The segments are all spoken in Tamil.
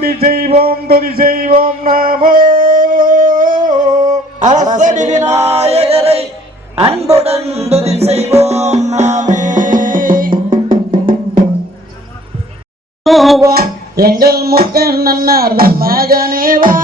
துதி செய்வோம் நாமோ அரசடி விநாயகரை அன்புடன் துதி செய்வோம் நாமே. எங்கள் முக்கன் நன்னார் மகனே வா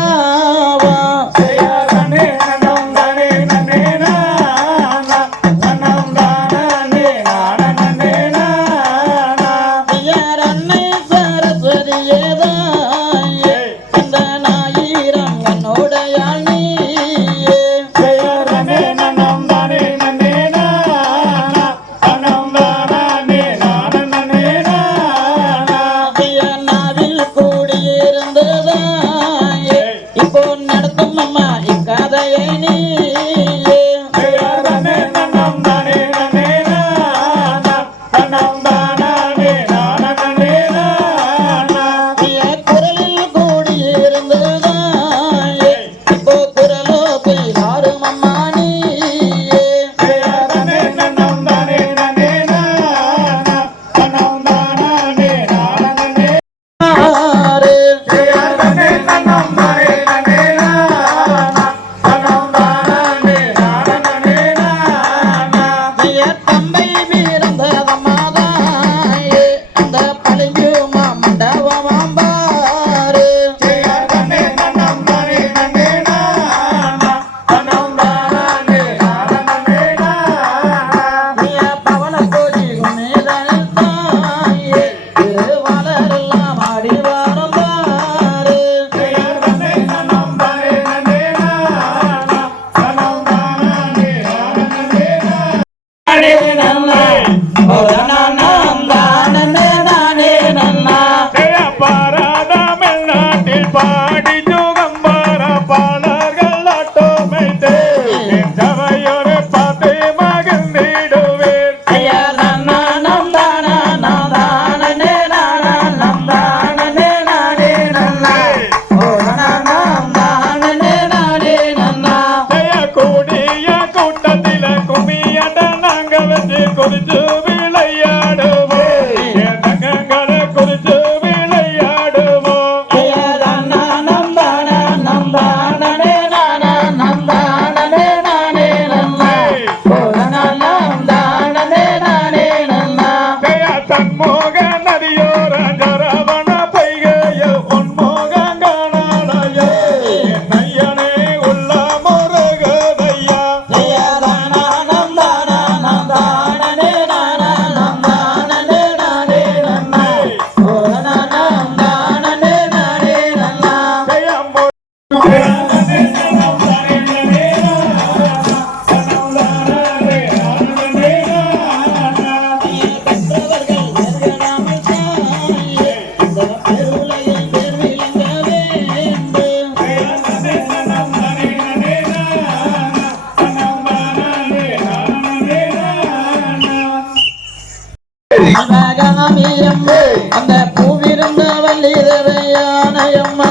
அந்த பூவிருந்த வள்ளிதரையானையம்மா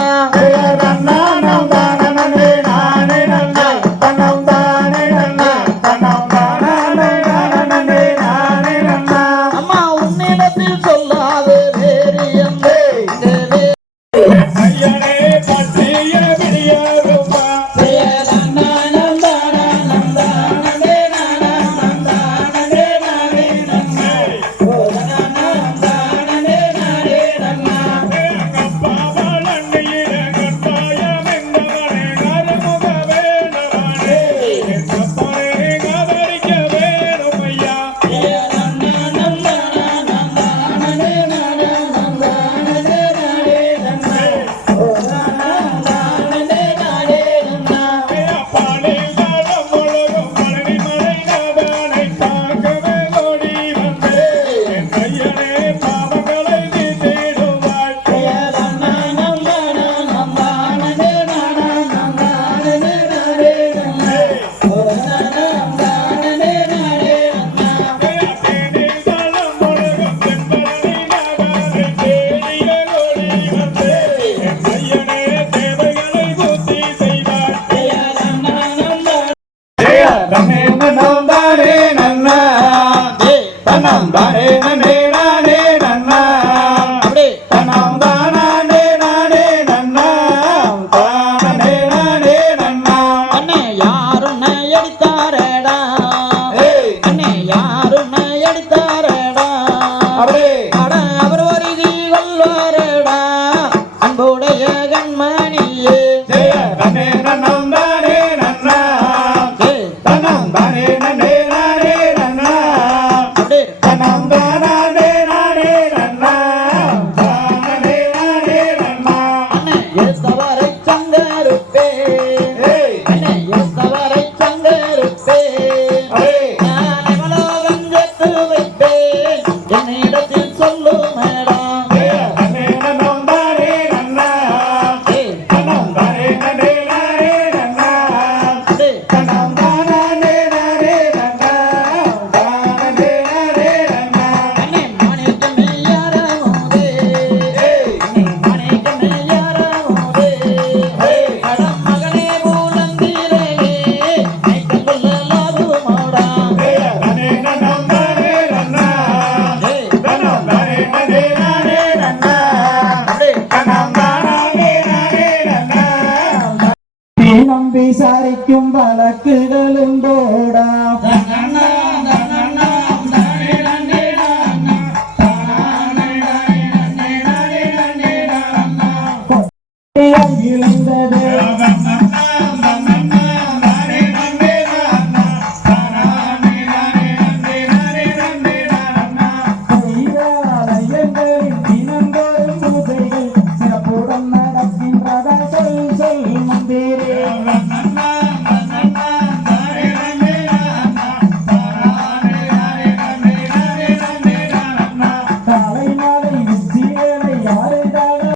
அம்மா உன்னிடத்தில் சொல்லாது வேறு எந்த Nane மனம் விசாரிக்கும் வழக்குகளும் போடா இழந்தது தினந்தோறும் பூஜைகள் சிறப்புடன் நடக்கின்றதா சொல் சொல் மந்திரே காலை மாலை உச்சி வேலை யாரை தாழ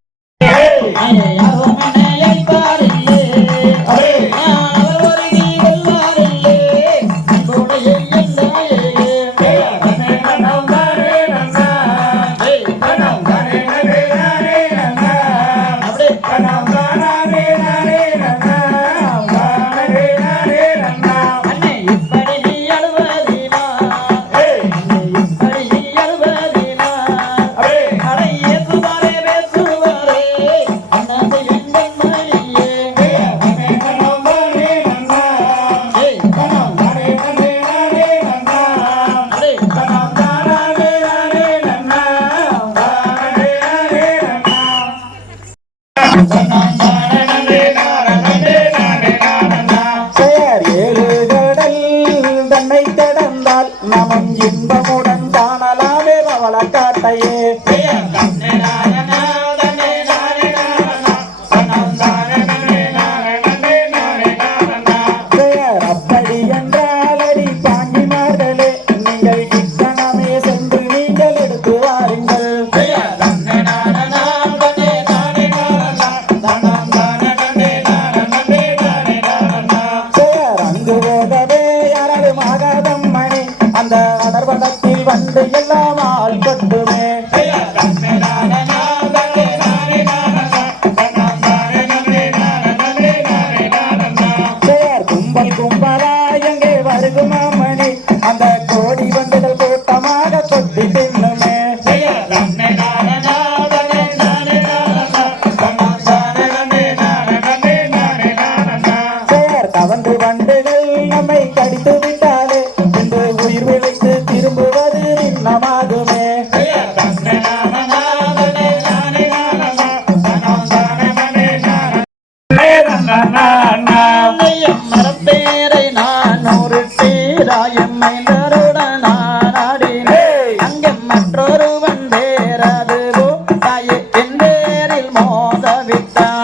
நமம் இன்பமுடன் காணலாமே பவளக்காட்டையே அப்படி என்றால் அடி பாண்டிமார்களே நீங்கள் இக்கணமே சென்று நீங்கள் எடுத்து வாருங்கள் அங்கு போகவே யாராலும் ஆகாதம் மணி அந்த அடர்வனத்தில் வந்து எல்லாம் ஆள் கொட்டுமே கும்பல் கும்பலாய் எங்கே வருகுமா மணி அந்த கோடி வண்டுகள் கூட்டமாக கொட்டி தின்னுமே கவர்ந்து வண்டுகள் நம்மை கடித்து விட்டாலே என்று உயிர் விளைத்து திரும்புவது இன்னமாகுமே மரப்பேரை நான் ஒரு சீராயம் மைந்தருடன் நாடினேன் அங்கே மற்றொருவன் வேறாது தாயே என் பேரில் மோதவிட்டான்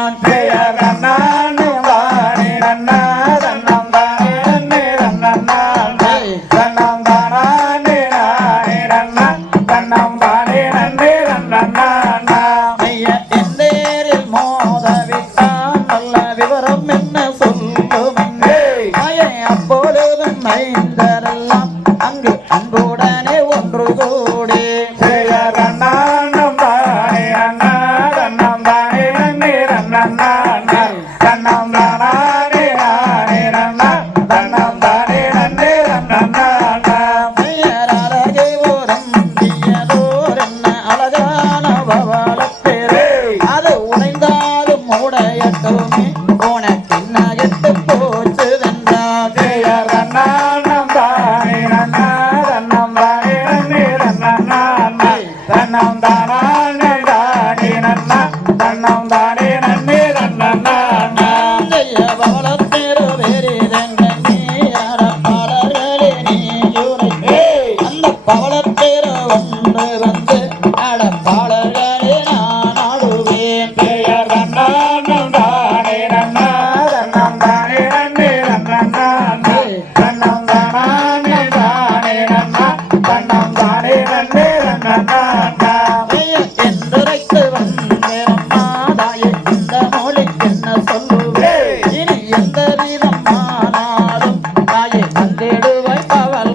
அங்கு அன்புடனே ஒன்று கூடி அழகான பவளப்பேரே அது உடைந்தாலும் உடையட்டுமே உனக்கு நகட்டு போச்சு பவளப்பேர ஒன்று வந்து அடப்பாளர்களே நான் ஆடுவேன் என்றுரைத்து வந்தேன் இந்த மொழிக்கு என்ன சொல்லுவேன் இனி எந்த விதம் ஆனாலும் தாயை வந்திடுவாய் பவல்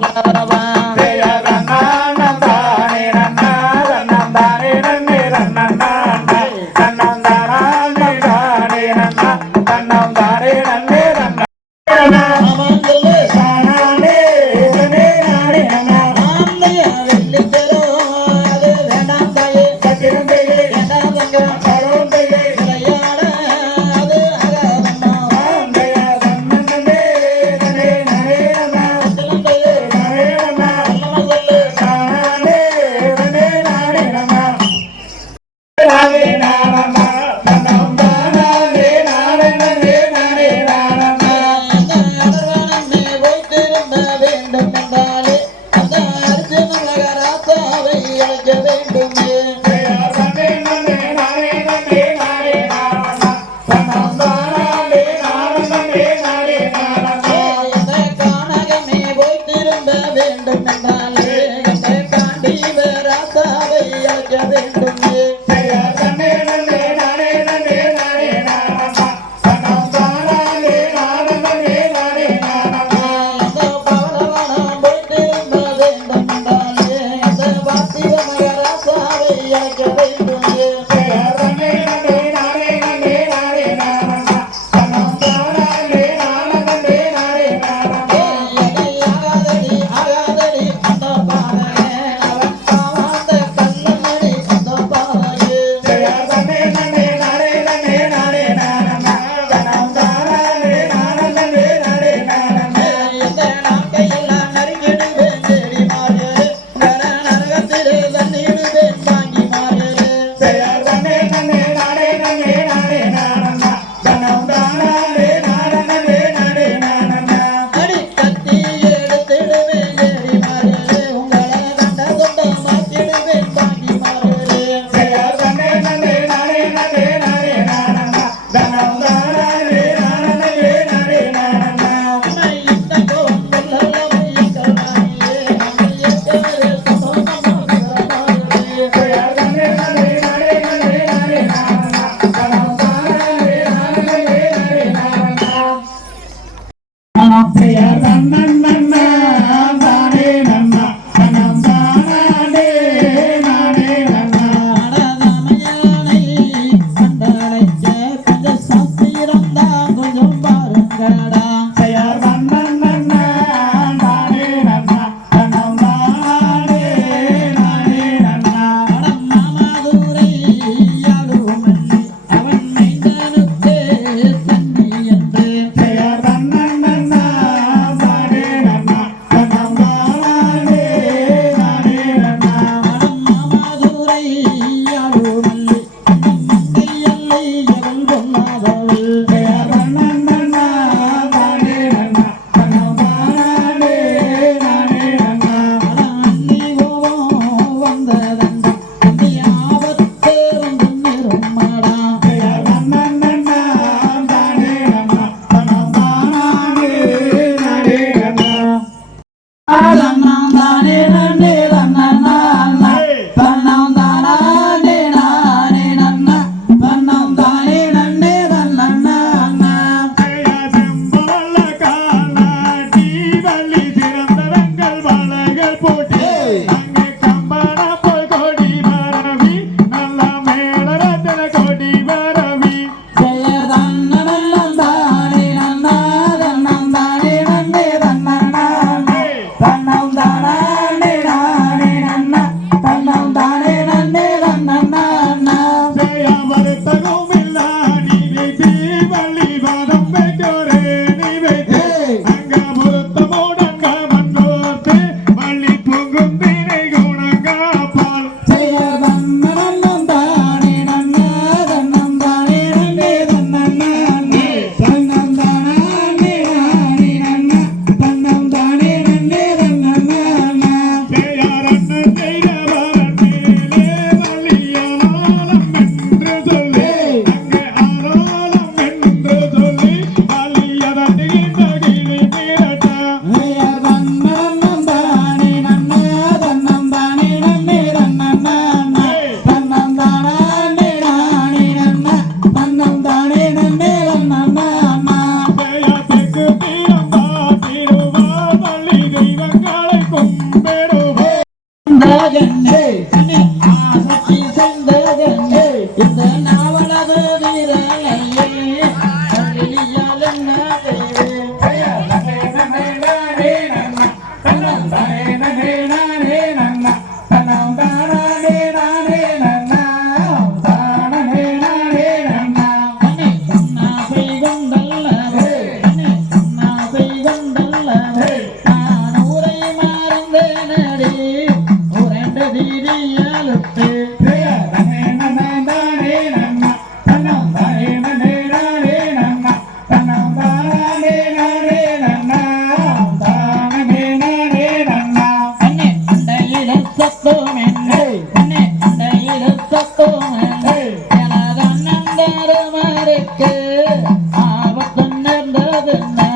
பெயர் நன்னன் நன்னா தானே நன்னா தன்னம் தானே நானே நன்னா அடதமையானை கண்டழைக்க கொஞ்சம் சாஸ்திரம் தான் கொஞ்சம் பாருங்கடா பெயர் நன்னன் நன்னா தானே நன்னா தன்னம் தானே நானே நன்னா அடம் மாமாதுரை யாழுமல்லி அவன் மைந்தனுக்கு தண்ணி என்று பெயர் நன்னன் நன்னா தானே நன்னா தன்னம் தானே நானே நன்னா அடம் மாமாதுரை யாழுமல்லி மங்கையல்லை அவள் பொன்னாதவள் பெயர் நன்னன் நன்னா தானே நன்னா தன்னம் தானே நானே நன்னா அண்ணி கோபம் வந்ததண்டா அந்தி ஆபத்து வந்து நிறுமாடா பெயர் நன்னன் நன்னா தானே நன்னா தன்னம் தானே நானே நன்னா தன்னம் தானே நன்னே தன்னா தன்னம் தானே நானே நன்னா தன்னம் தானே நன்னே தன்னா செம்பல காலாட்டி வள்ளி திறந்தவங்கள் வளைகள் போட்டு அங்கே கம்பன போய் கொடி வரவி நல்ல மேளரத்தின கொடி வரவி ஜெய தன்னம் தானே நன்னா தன்னம் தானே நன்னே தன்னா தன்னம் தானே நானே நன்னா தன்னம் தானே நன்னே தன்னா ஜெய வருத்தகும் இல்லா நீதி வள்ளி வாதம் வைக்கோரே நீ வைத்து அங்க பொருத்தமுடங்க மன்னோர்த்து வள்ளி பொங்கும் தினை குணங்காப்பால் ஜெய தன்னம் தானே நன்னா தன்னம் தானே நன்னே தன்னா தன்னம் தானே நானே நன்னா தன்னம் தானே நன்னே தன்னா ஜெயாரண்ணன் செய்த வரத்திலே வள்ளியாலம் என்று சொல்லி அங்கே ஆரோலம் என்று சொல்லி வள்ளியதட்டிகின்ற கிளி திரட்ட ஜெய தன்னம் தானே நன்னா தன்னம் தானே நன்னே தன்னா தன்னம் தானே நானே நன்னா தன்னம் தானே நன்னே தன்னா ஜெயத்துக்கு தீரம் பார்த்திடுவார் வள்ளி தெய்வங்களை கும்பிடுவார் செந்தகன்னே ஆசை செந்தகன்னே இந்த நாவலது வீரலையே கண்ணியால் என்ன ஆபத்து நேர்ந்ததுன்னா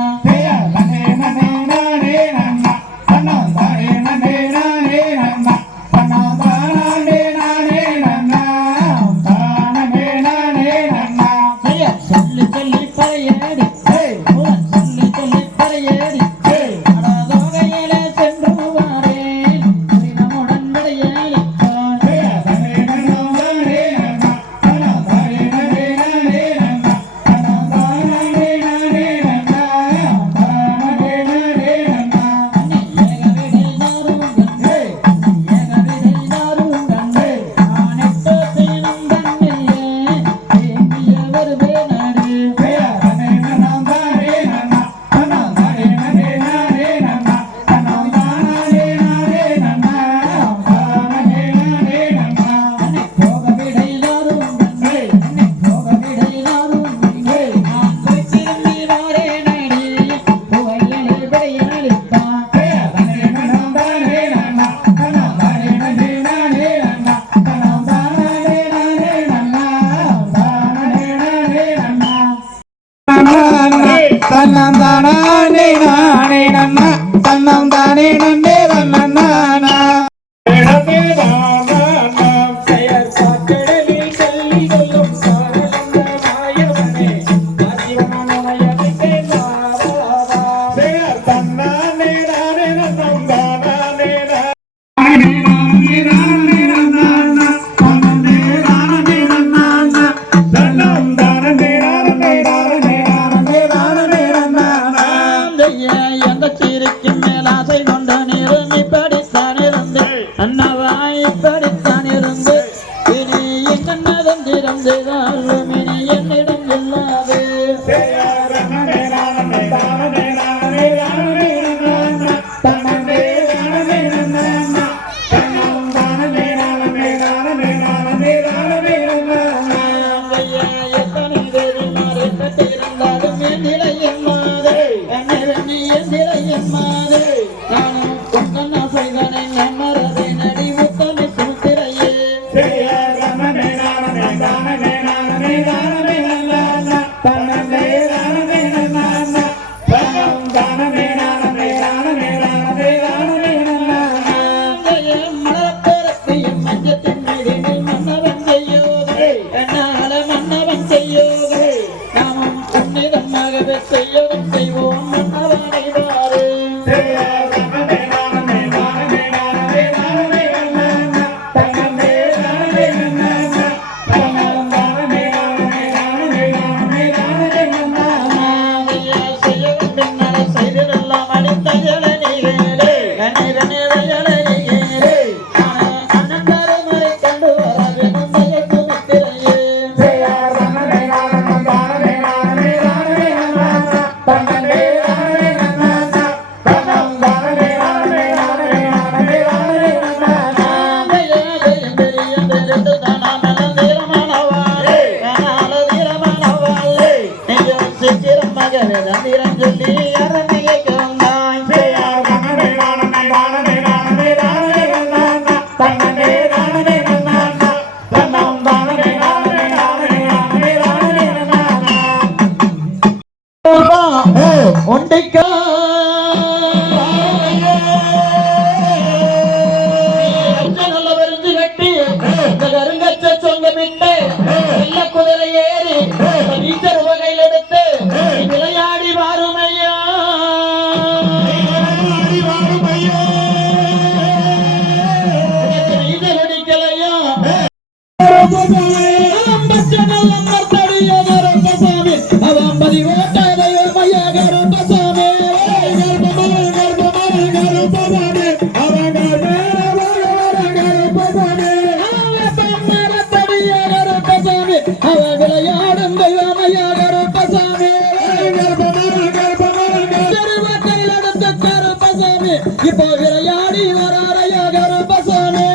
சொல்லி சொல்லி பறையடி சொல்லி சொல்லி பறையடி அடதோகையிலே சென்று வாரேன் நம்முடன் விடையளிப்பான் தன்னம் தானே நானே நன்னா தன்னம் தானே நன்னே நன்னா பெயர் சாக்கடலில் செல்லி கொள்ளும் சாரந்த மாயவனே ஆதிவனுடைய ஒண்டிக்கா நல்ல விருந்து கட்டி கருங்கச்ச சொங்கமிட்டு வெள்ள குதிரை ஏறி வீச்சர் வகையில் எடுத்து விளையாடி வாருமையா அடிக்கலையா அவன் பதிவோட்ட இப்போ விளையாடி வராரையா கருப்பசாமி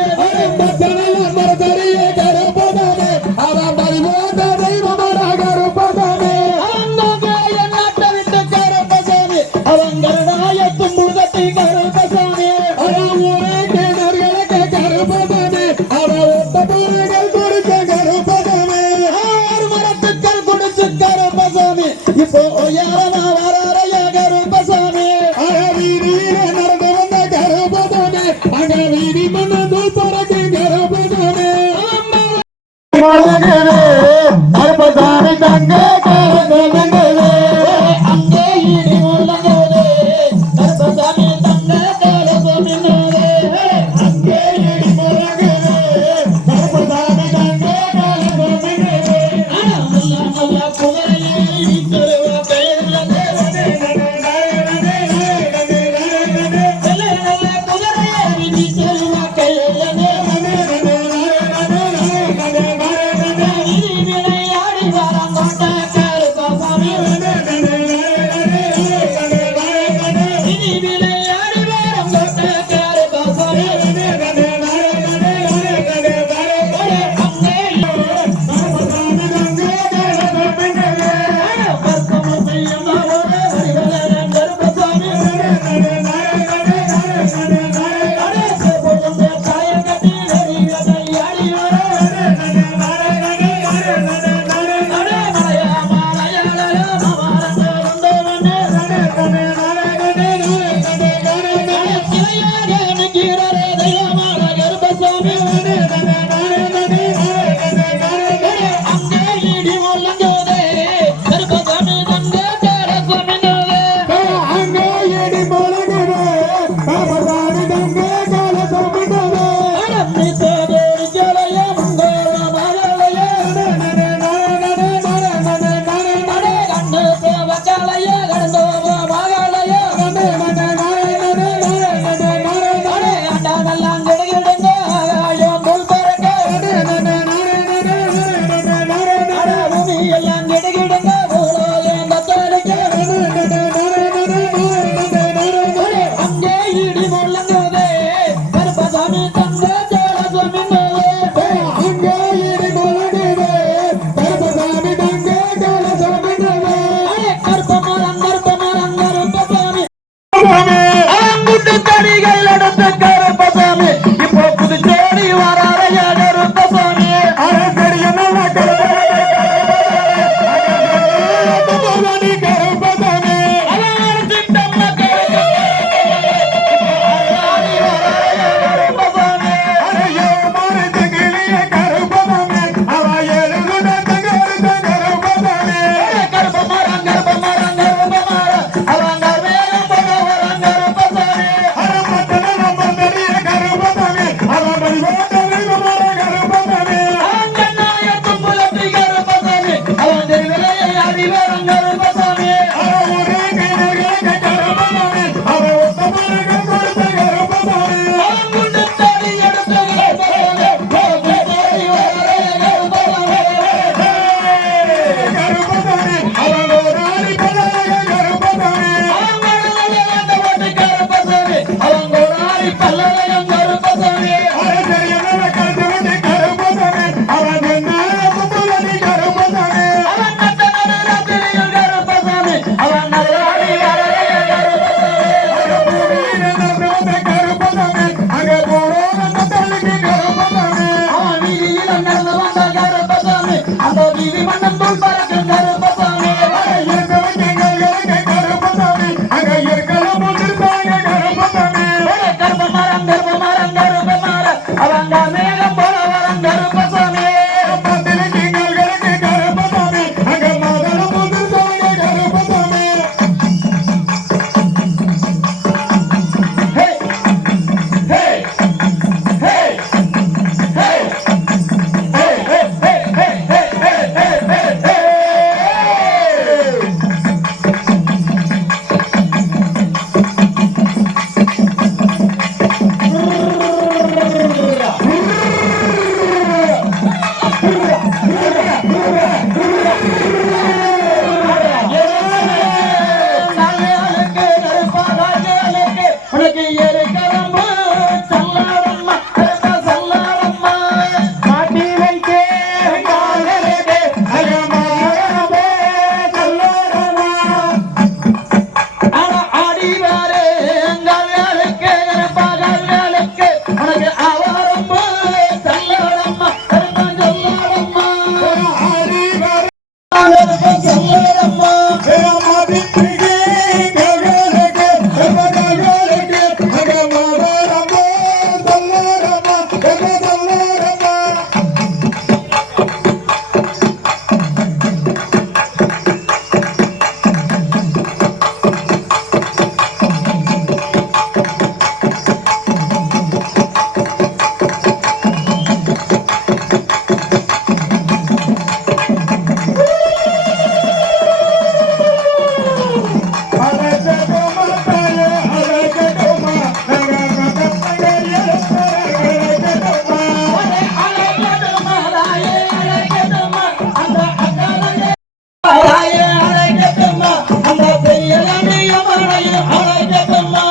நாட்டை விட்டு கருப்பசாமி அவங்கருடைய தும்புகத்தை கருப்பசாமி மரத்துக்கள் குடிச்சு கருப்பசாமி இப்போ யாரமா வராரையா கருப்பசாமி கருப்பசாமி தங்க அங்கே இடி முழங்குது கருப்பசாமி தங்க கருப்பமின்னது அங்கே இடி முழங்குது கருப்பசாமி தங்க குதிரையை கருப்பசாமி அழைக்கட்டுமா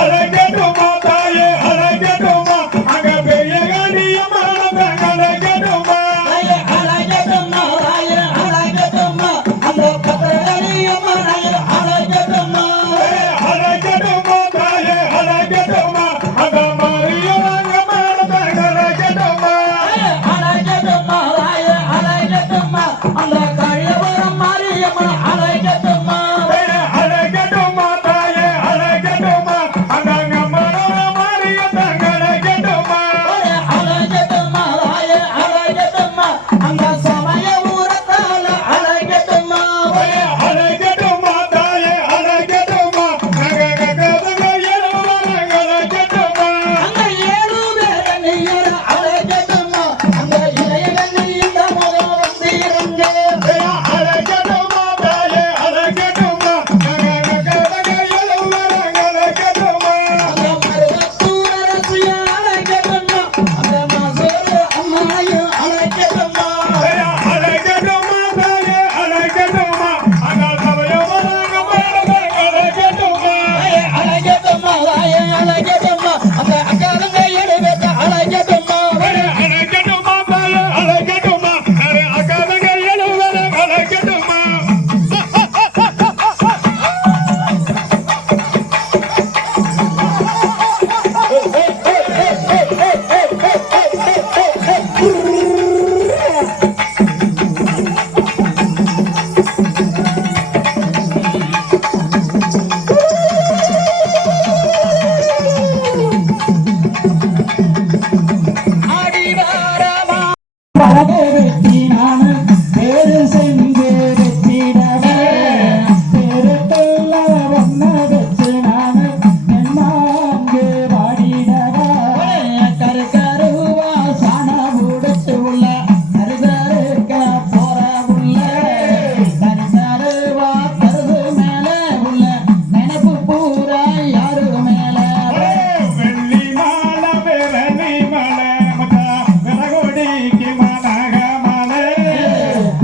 அழைக்கட்டுமா தாயே அழைக்கட்டுமா அங்க பெரிய கண்ணியமான அழைக்கட்டுமா அழைக்கட்டுமா அழைக்கட்டுமா அந்த பத்திரகாளியம்மன் அழைக்கட்டுமா அழைக்கட்டுமா தாயே அழைக்கட்டுமா அங்க மாரியம்மன் அழைக்கட்டுமா அழைக்கட்டுமா அழைக்கட்டுமா அந்த கள்ளவரம் மாரியம்மன் அழைக்கட்டுமா அழைக்கட்டுமா தாயே அழைக்கட்டுமா அங்க மாரியம்மன் அழைக்கட்டுமா அழைக்கட்டுமா அழைக்கட்டுமா அந்த சமய ஊரத்தால அழைக்கட்டுமா அழைக்கட்டுமா தாயே அழைக்கட்டுமா அங்க அழைக்கட்டுமா அந்த 7 பேர நீர் அழைக்கட்டுமா அந்த இளையகண்ணி இந்த முகம் வந்திருங்க அழைக்கட்டுமா தாயே அழைக்கட்டுமா அழைக்கட்டுமா அந்த மருவத்தூரரசிய அழைக்கட்டுமா அந்த மசூரு அம்மாயும் அழைக்கட்டுமா அழைக்கட்டுமா தாயே அழைக்கட்டுமா அங்க அழைக்கட்டுமா அழைக்கட்டுமா அழைக்கட்டுமா அந்த அக்காரங்க எடுத்து அழைக்கட்டுமா அழைக்கட்டுமா தாயே அழைக்கட்டுமா அக்காதங்க எழுவர அழைக்கட்டுமா ஆடிவாரமா பலகை வெட்டி நானு பேரு செஞ்சு வெற்றிடவே பேருக்குள்ள ஒன்ன வச்சு நானு என்னாங்கு வாடிடவே கருக்கருவா சாணம் உடுத்து உள்ள கருகருக்க போற உள்ள கருக்கருவா கருது மேல உள்ள நினைப்பு பூரா யாரு மேல வெள்ளி மாலை வெள்ளி மாலை மகா விரகொடிக்கு நாகமாலை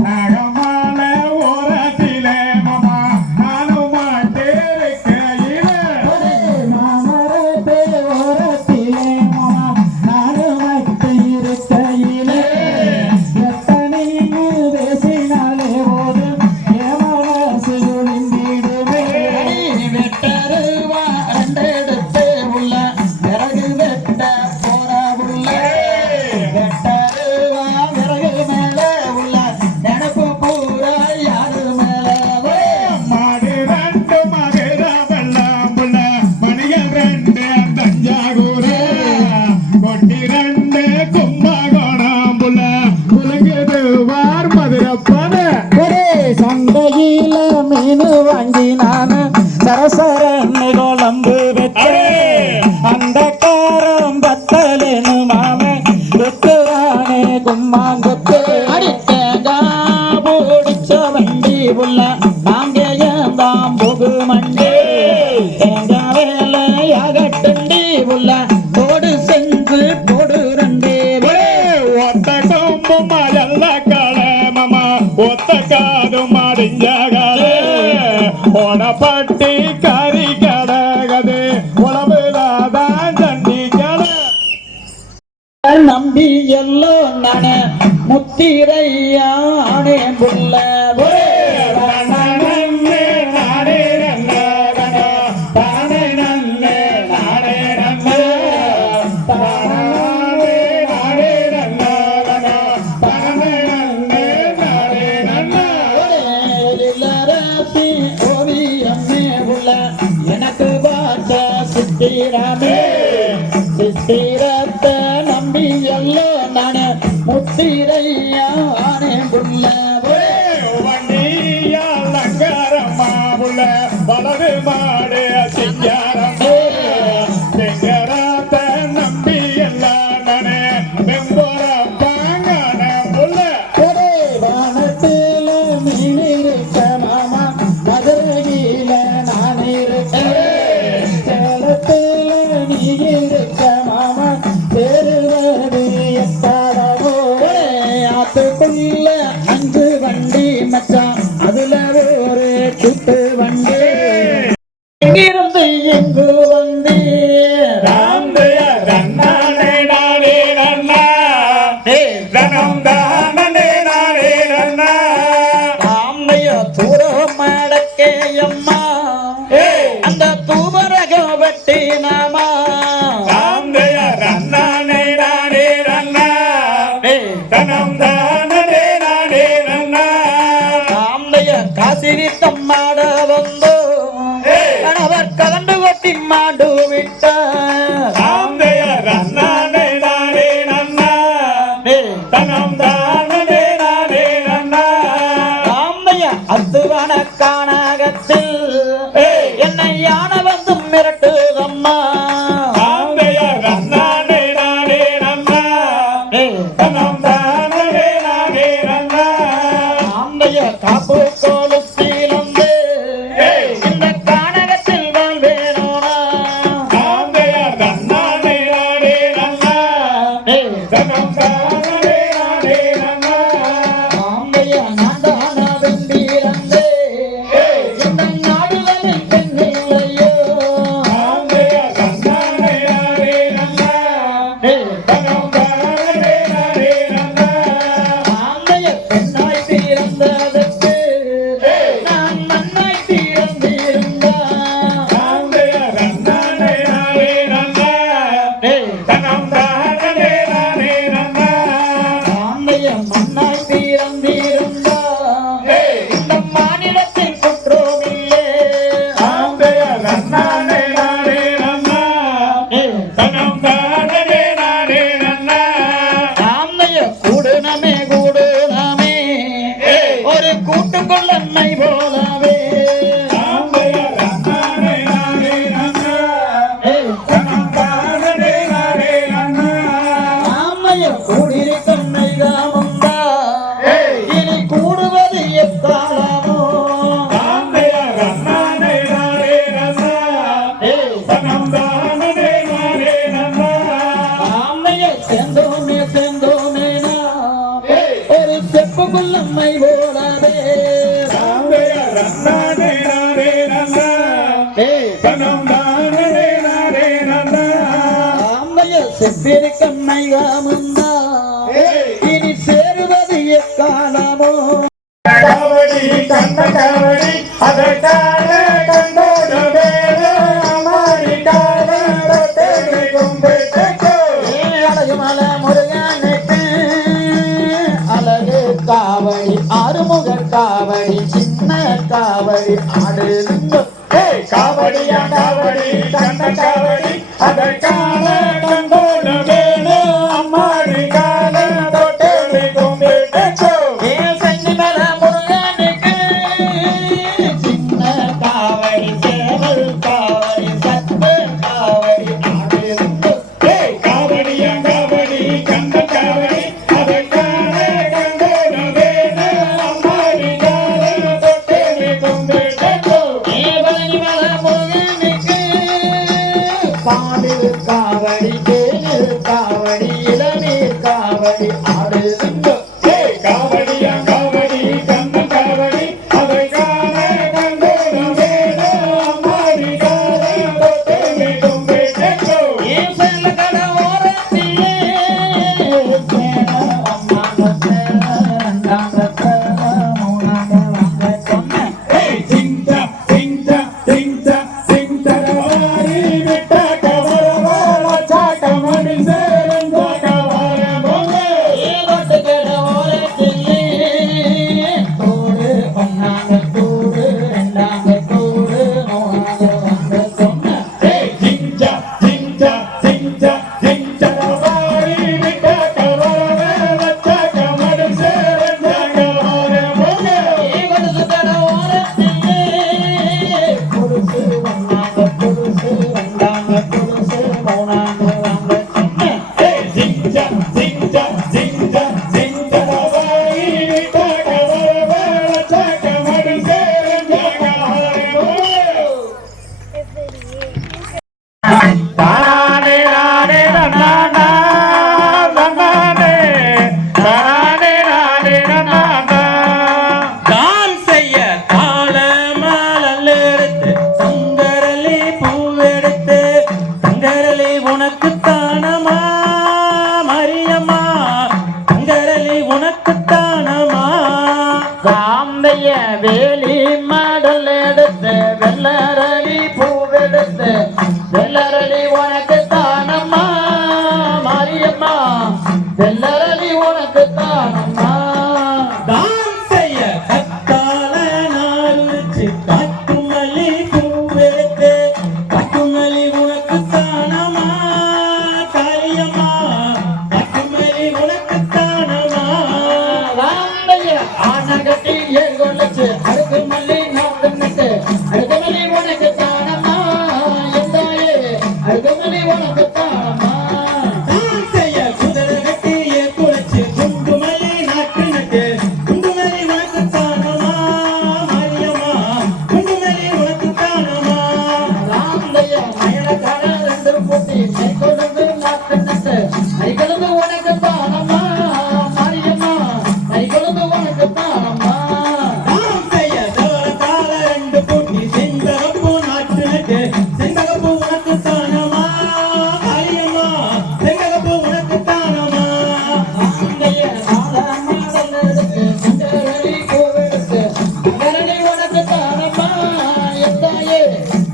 நாகமாலை ஓரத்திலே மாமா நானும் மாட்டேருக்கையிலே மாமரத்தே ஓரத்திலே மாமா நானும் மட்டு இருக்கையிலே எத்தனை பேசினாலே போதும் என் மனசு ஒளிந்திடுமே வெட்டருவா ரெண்டெடுத்து உள்ள விறகு வெட்ட போற உள்ள வெட்டருவா விறகு மேல உள்ள நினப்பு பூரா யாரு மேல மாடு ரெண்டு மகிழ வெள்ளம் புள்ள மணிகள் ரெண்டு தஞ்சாவூர் கொட்டி ரெண்டு கும்பகோணம் புள்ள குலுங்குது வார் மதுரப்பன ஒரே சந்தையில மீன் வாங்கி நானு சரசரன்னு குழம்பு வச்சேன் அந்த காரம் பத்தலேன்னு மாமே குத்துறானே கும்மாங்குத்து அடித்தேங்கா பிடிச்ச வண்டி உள்ள நாங்க ஏந்தாம் புகு மண்டி தேங்கா வேலையாகட்டண்டி உள்ள போடு சென்று போடு ரெண்டே ஒத்த கொம்பு மழல்ல கால மாமா ஒத்த காது மடிஞ்சகாலே ஓடப்பட்டி கறி கடகது உழவுலாதான் சண்டி கடை நம்பி எல்லோ நானே முத்திரையானே புள்ள ஓவியமே உள்ள எனக்கு பார்த்த சித்திரமே சித்திரத்தை நம்பி எல்லோ நானே முத்திரையானே புள்ள வலது மாடு சிங்காரம் சிங்கரத்தை நம்பி எல்லாம் நானே வெம்போர பாங்கான புள்ள ஒரே வானத்தில மீன் இருக்க மாமா மதுரையில நான் இருக்கேன் சேலத்தில நீ இருக்க மாமா சேருவது எத்தாடவோ ஆத்துக்குள்ள 5 வண்டி மச்சான் அதுல ஒரு கூட்டு வண்டி இங்கு வந்தீர் ராம்தய ரன்னானே நானே நன்னா தனம் தானே நானே நன்னா ராமைய தூரம் மடக்கே அம்மா அந்த தூவரக வெட்டி நாமா ராம்தய ரன்னானே நானே நன்னா தனம் தானே நானே நன்னா ராமைய காசிரி தம்மாட வந்து கணவர் கலந்து கொட்டி மாடு விட்டார் ராம்தய ரன்னானே நானே நன்னா தனம் தானே நானே நன்னா ராமைய அத்துவன காணகத்தில் என்னை யானை வந்து மிரட்டுதம்மா ராம்தய ரன்னானே நானே நன்னா தனம் தானே நானே நன்னா ராமைய காப்பு கோலுத்திலிருந்து இந்த காணகத்தில் வாழ்வேனோனா ராம்தய ரன்னானே நானே நன்னா தனம் தானே நானே நன்னா ராமைய நாடான வெம்பிரந்து இந்த நாடுகளில் பெண்ணில்லையோ ராம்தய ரன்னானே நானே நன்னா தனம் தானே நானே நன்னா ராமைய பெண்ணாய் பிறந்ததற்கு நான் மண்ணாய் பிறந்திருந்தான் ராம்தய ரன்னானே நானே நன்னா தனம் தானே நானே நன்னா ராமைய மண்ணாய் பிறந்திருந்தான் இந்த மாநிலத்தில் குற்றமில்லை ராம்தய ரன்னானே நானே நன்னா தனம் தானே நானே நன்னா ராமைய கூடுனமே கூடுனமே ஒரு கூட்டுக்குள்ளம்மை போலவே ராம்தய ரன்னானே நானே நன்னா தனம் தானே நானே நன்னா ராமைய கூடியிருக்கும் மைகாமந்தா இனி கூடுவது எக்காலமோ ராம்தய ரன்னானே நானே நன்னா தனம் தானே நானே நன்னா ராமைய செந்தோமேனா ஒரு செப்புக்குள்ளம்மை போலவே ராம்தய ரன்னானே நானே நன்னா தனம் தானே நானே நன்னா ராமைய செப்பிருக்கும் மைகாமந்தா இனி சேருவது எக்காலமோ காவடி கண்ண காவடி அதற்கான கண்டோடு வேறு அமாரி கால தொட்டை கும்பிட்டு அழகுமல முருகனுக்கு அழகு காவடி ஆறுமுக காவடி சின்ன காவடி ஆடுங்க காவடியா காவடி கண்ண காவடி அதற்கான கண்டோடு வேறு அமாரி கால தொட்டை கும்பிட்டு சென்னிமல முருகனுக்கு சின்ன காவடி சேவல் காவடி சத்து காவடி ஆடுங்க காவடியா காவடி கண்ண காவடி அதற்கான கண்டோடு வேறு அமாரி கால தொட்டை கும்பிட்டு மல முருகனுக்கு பாலில் காவடி தேனில் காவடி இளநீர் காவடி ஆடுங்க காவடியா காவடி கண்ண காவடி அதற்கான கண்டோடு வேறு அமாரி கால தொட்டை கும்பிட்டு ஈசல கட ஓரத்திலே சேன அம்மாங்க சேன ரெண்டாங்க சேன மூணாங்க வாங்க சொன்ன சிங்கா சிங்கா சிங்கா சிங்கா வாரி விட்ட கவரவா மச்சாட்ட வெள்ளரளி பூவெடுத்து வெள்ளரளி உனக்கு தானம்மா மாரியம்மா வெள்ளரளி உனக்கு தானம்மா தான் செய்ய கத்தால நாளுச்சு காட்டுமல்லி பூவெடுத்து காட்டுமல்லி உனக்கு தானமா காளியம்மா காட்டுமல்லி உனக்கு தானமா ராமைய ஆனகட்டி ஏங்கொள்ளச்சு அடுக்கு மல்லி நாட்டு அடுக்கு மல்லி உனக்கு தானம்மா எந்தாயே அடுக்கு மல்லி உனக்கு தானம்மா தான் செய்ய குதிரை கட்டி குளிச்சு குண்டுமல்லி நாட்டு நட்டு குண்டுமல்லி உனக்கு தானமா மாரியம்மா குண்டுமல்லி உனக்கு தானமா ராமைய மயனக்கார ரெண்டு பூட்டி கைகொழுந்து நாட்டு கைகொழுந்து உனக்கு தானம்மா மாரியம்மா கைகொழுந்து உனக்கு தானம்மா தான் செய்ய கால ரெண்டு பூட்டி செங்ககப்பு நாட்டு நட்டு செங்ககப்பு உனக்கு தானமா காளியம்மா செங்ககப்பு உனக்கு தானமா ராமைய நாதம்மா எடுத்து சுந்தரளி பூவெடுத்து கங்கரளி உனக்கு தானம்மா எந்தாயே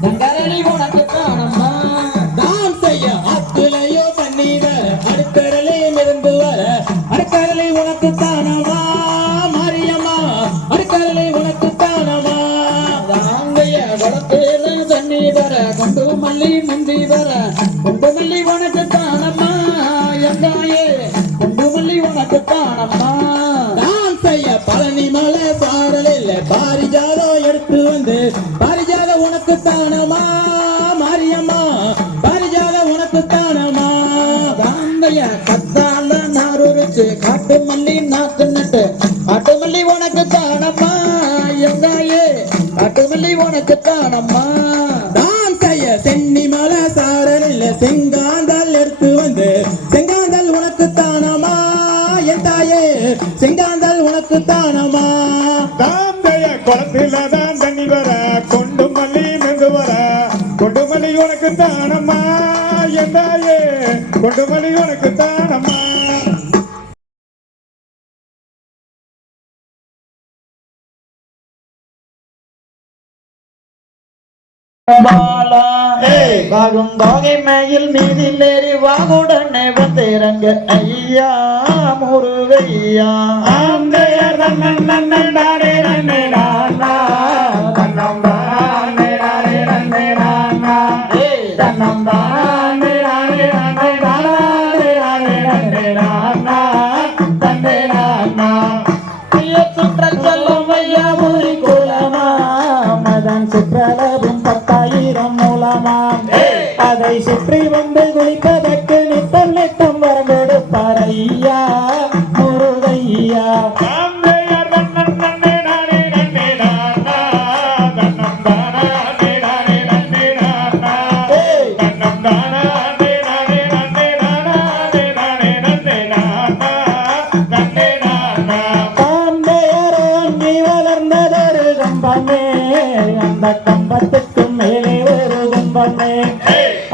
கங்கரளி உனக்கு தானம்மா தான் செய்ய ஆத்துலையோ தண்ணி வர அடுக்கடலே மிதந்து வர அடுக்கடலை உனக்கு தானமா மாரியம்மா அடுக்கடலை உனக்கு தானமா ராங்கைய குளத்தேல தண்ணி வர கொண்டு மல்லி முந்தி வர கொண்டு மல்லி உனக்கு தானம்மா எந்தாயே கொண்டு மல்லி உனக்கு தானம்மா தான் செய்ய பழனி மலை சாரலில் பாரிஜாதம் எடுத்து வந்து பாரிஜாத உனக்கு தானமா மாரியம்மா பாரிஜாத உனக்கு தானமா ராங்கைய கத்தால நாருரிச்சு காட்டு மல்லி நாத்து நட்டு காட்டு மல்லி உனக்கு தானம்மா எந்தாயே காட்டு மல்லி உனக்கு தானம்மா தான் செய்ய சென்னி மலை சாரலில் செங்காந்தல் எடுத்து வந்து செங்காந்தல் உனக்கு தானமா என் தாயே செங்காந்தல் உனக்கு தானமா தாந்தைய குளத்தில தான் தண்ணி வர கொண்டு மல்லி மெந்து வர கொண்டு மல்லி உனக்கு தானம்மா எந்தாயே கொண்டு மல்லி உனக்கு தானம்மா பாலா வாகும் தோகை மயில் மீதில் ஏறி வாகுடனே வந்திறங்க ஐயா முருகையா ஆந்தைய நன்னன் நன்னன் நாடே நன்னே நானா தன்னம் தானே நாடே நன்னே நானா தன்னம் தானே நாடே நன்னே நாடே நாடே நன்னே நானா தன்னே நானா சுற்றல் செல்லும் ஐயா முறி குலமா மதன் சுற்றளவும் 10,000 மூலமாம் அதை சுற்றி வந்து குளிப்பதற்கு நித்தம் நித்தம் வரம்பெடுப்பார் ஐயா முருகையா ஆந்தையர் நன்னன் நன்னே நாடே நன்னே நானா தன்னம் தானே நாடே நன்னே நானா தன்னம் தானே நாடே நன்னே நாடே நாடே நன்னே நானா தன்னே நானா தாம்பேயரோங்கி வளர்ந்ததொரு கம்பமே அந்த கம்பத்துக்கு மேலே ஒரு கும்பமே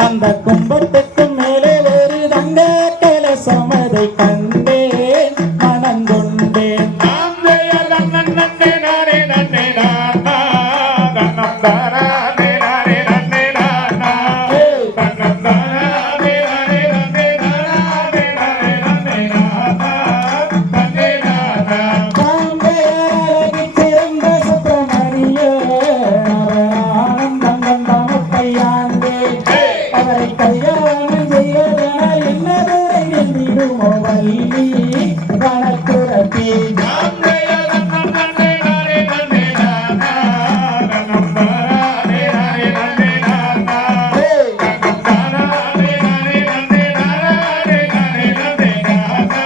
அந்த கும்பத்துக்கு மேலே ஒரு தங்க கலசம் அதை கண்டேன் மனங்கொண்டேன் ஆந்தையர் நன்னன் நன்னே நாடே நன்னே நானா தன்னம் தானே நாடே நன்னே நானா தன்னம் தானே நாடே நன்னே நாடே நாடே நன்னே நானா தன்னே நானா தாம்பேயரழகி சிறந்த சுப்பிரமணியே அவர் ஆனந்தம் கண்ட முத்தையாண்டே அவரை கல்யாணம் செய்வதனால் இன்னதுரை நின்றிடுமோ வள்ளி கணக்குரத்தி ஆந்தையர் நன்னன் நன்னே நாடே நன்னே நானா தன்னம் தானே நாடே நன்னே நானா தன்னம் தானே நாடே நன்னே நாடே நாடே நன்னே நானா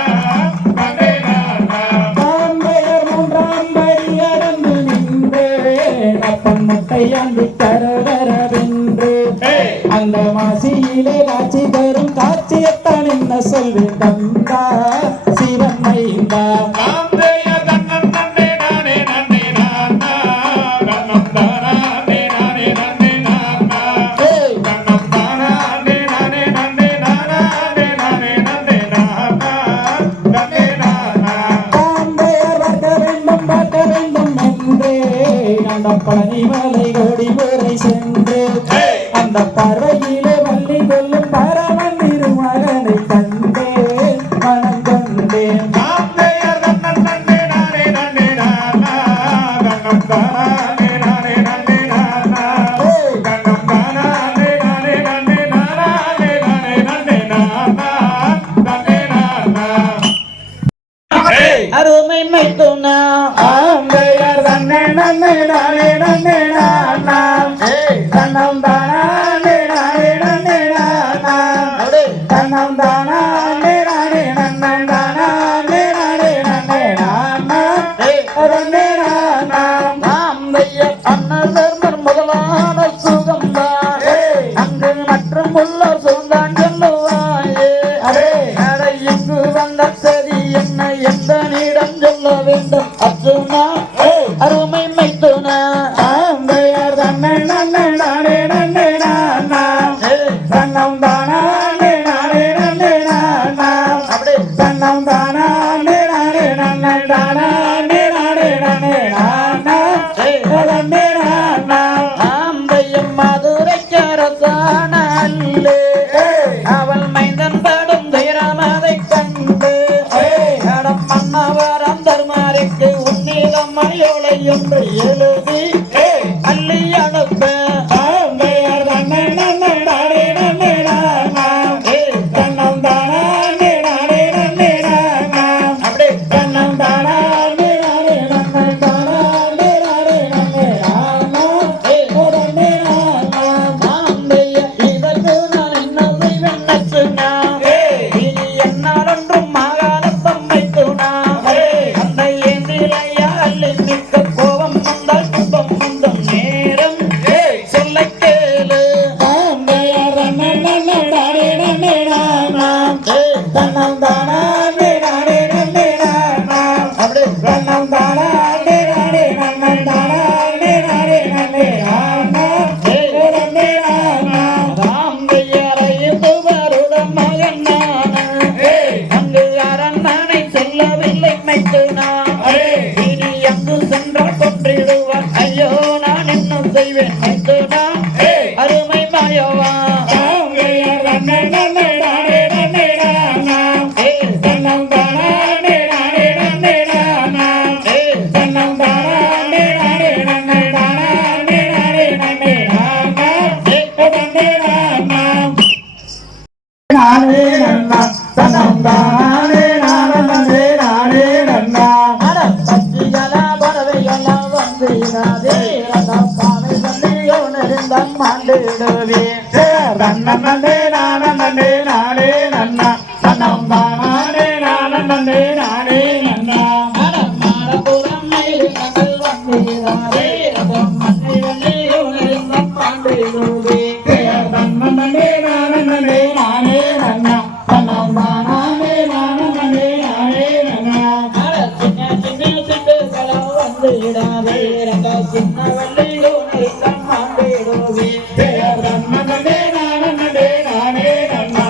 தன்னே நானா தாம்பேயர் 3ஆம் படி அடர்ந்து நின்று அப்பன் முத்தையாண்டி கரவரவென்று அந்த மாசியிலே காட்சி தரும் காட்சியத்தான் என்ன சொல்வேன் தந்தா சிவன் மைந்தா ஆந்தையர் நன்னன் நன்னே நாடே நன்னே நானா தன்னம் தானே நாடே நன்னே நானா தன்னம் தானே நாடே நன்னே நாடே நாடே நன்னே நானா தன்னே நானா தாம்பேயர் பார்க்க வேண்டும் என்று அந்த பழனிமலை கோடி முறை பார்வையிலே வள்ளி கொள்ளும் பரவன் திருமகனை கண்டேன் மனம் கொண்டேன் ஆந்தையர் தன்னன் நன்னே நானே நன்னே நானா தன்னம் தானே நானே நன்னே நானா தன்னம் தானே நானே நன்னே நானா நானே நன்னே நானா நன்னே நானா அருமை மைத்துனா ஆந்தையர் தன்னை நன்னே நானே நன்னே நானா தன்னம் தானே நானே நன்னே நானா தன்னம் தானே நானே நன்னே நானா நானே நன்னே நானா நன்னே நானா ஆந்தையர் அன்னதர்மர் முதலான சுகம்தான் அங்கு மற்றும் உள்ள சுகந்தான் சொல்லுவாயே அடை இங்கு வந்த சரி என்ன எந்த நீடம் சொல்ல வேண்டும் அர்ஜுனா அருமை மைத்துனா ஆந்தையர் தன்னை நன்னே நானே நன்னே நானா தன்னம் தானே நானே நன்னே நானா தன்னம் தானே நானே நன்னே நானா நானே நன்னே நானா நன்னே நானா ஆந்தையும் மதுரைக்கரசான அல்லே அவள் மைந்தன் படும் துயரமதை கண்டு அடம் மன்னவர் அந்தர்மாருக்கு உன்னிடம் மணியோலை என்று எழுதி அள்ளி அனுப்ப ஆந்தையர் தன்னை நன்னே நானே நன்னே நானா தன்னம் தானே நானே நன்னே நானா தன்னம் தானே நானே நன்னே நானா நானே நன்னே நானா நன்னே நானா ஆந்தைய இதற்கு நான் என்ன செய்வேன் நச்சுனா இனி என்னால் ஒன்றும் மாகாணத்தம் வைத்துனா அந்த ஏந்திலையா அள்ளி நிற்க கோபம் வந்தால் துன்பம் வந்த நேரம் சொல்ல கேளு ஆந்தையர் தன்னை நன்னே நானே நன்னே நானா தன்னம் தானே நானே நன்னே நானா தன்னம் தானே நானே நன்னே நானே நானே நன்னே நானா நன்னே நானா ராந்தையரைந்து வருடம் மகன் நானு அங்கு அரண்மனை செல்லவில்லை மைத்துனா இனி அங்கு சென்றால் கொன்றிடுவார் ஐயோ நான் என்ன செய்வேன் மைத்துனா அருமை மாயவா ஆந்தையர் தன்னை நன்னே நானே நன்னே நானா தன்னம் தானே நானே நன்னே நானா தன்னம் தானே நானே நன்னே நானே நானே நன்னே நானா நன்னே நானா நானே நன்னா தன்னம் தானே நானே நானே நன்னா பச்சிகளா பறவைகளா வந்திடாதே பாவை வந்தியோ நெருந்தம் மாண்டிடுவே நன்னே நானே நானே நன்னா தன்னம் தானே நானே நானே நன்னா மாடபுரம் மயில்கள் வந்திடாதே மண்ணை வந்தியோ நெருந்தம் மாண்டிடுவே நன்னே நானே நானே நன்னா தன்னம் தானே நானே நானே நன்னா சின்ன சின்ன சிட்டுகளா வந்திடாதே சின்ன வள்ளியோ நெருந்தம் மாண்டிடுவே நன்னே நானே நன்னா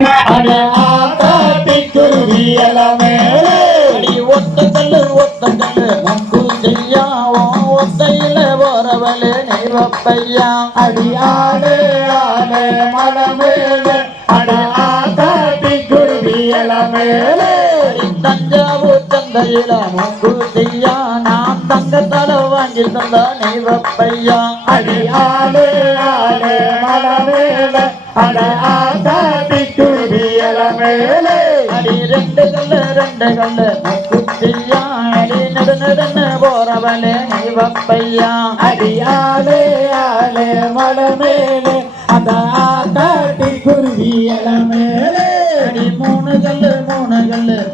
அட ஆத்தாட்டி குருவி இளமேலே அடி ஒத்தக்கல்லு மக்கு செய்யாவோ ஒத்தையில போறவளே நெய்வப்பையா அடி ஆளே ஆளே மலமேலே அட ஆத்தாட்டி குருவி இளமேலே தஞ்சாவூர் சந்தையில மக்கு செய்யா நான் தங்கத்தால வாங்கி தந்த நெய்வப்பையா அடி ஆளே ஆளே மலமேலே அட ஆத்தாட்டி குருவி இளமேலே அடி ரெண்டு கல்லு மக்கு செய்யா அடி நெடுன்னு போறவளே நெய்வப்பையா அடி ஆளே ஆளே மலமேலே அந்த ஆத்தாட்டி குருவி இளமேலே அடி மூணு கல்லு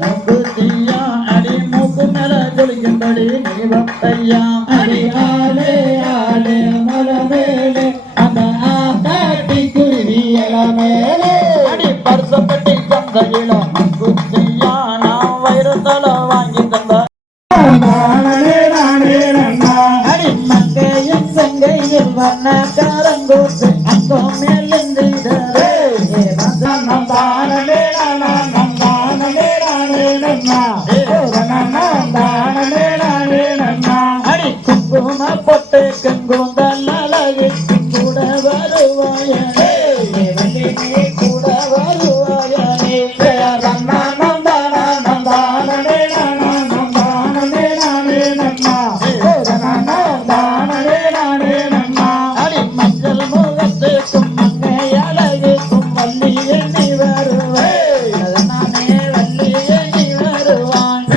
மக்கு செய்யா அடி மூக்கு மேல குளிக்கும்படி நெய்வப்பையா அடி ஆளே ஆளே மலமேலே அந்த ஆத்தாட்டி குருவி இளமேலே அடி பரிசப்பட்டி சந்தையில மக்கு செய்யா நான் வைரத்தல வாங்கி தந்த நானே நானே நன்னா அடி மங்கையும் செங்கையில் வண்ணக்காரங்கூட்டு அங்கோ மேலிந்திடரே நம் தானே நானா நம் தானே நானே நன்னா நம் தானே நானே நன்னா அடி குங்கும பொட்டு கங்குந்தல் அழகுக்கு கூட வருவாயனே வள்ளினே கூட வருவாயனே நன்னா நம் தானா நம் தானே நானா நம் தானே நானே நன்னா நம் தானே நானே நன்னா அடி மஞ்சள் முகத்துக்கும் மங்கை அழகுக்கும் வள்ளி எண்ணி வருவாய் அதனானே வள்ளி எண்ணி வருவான்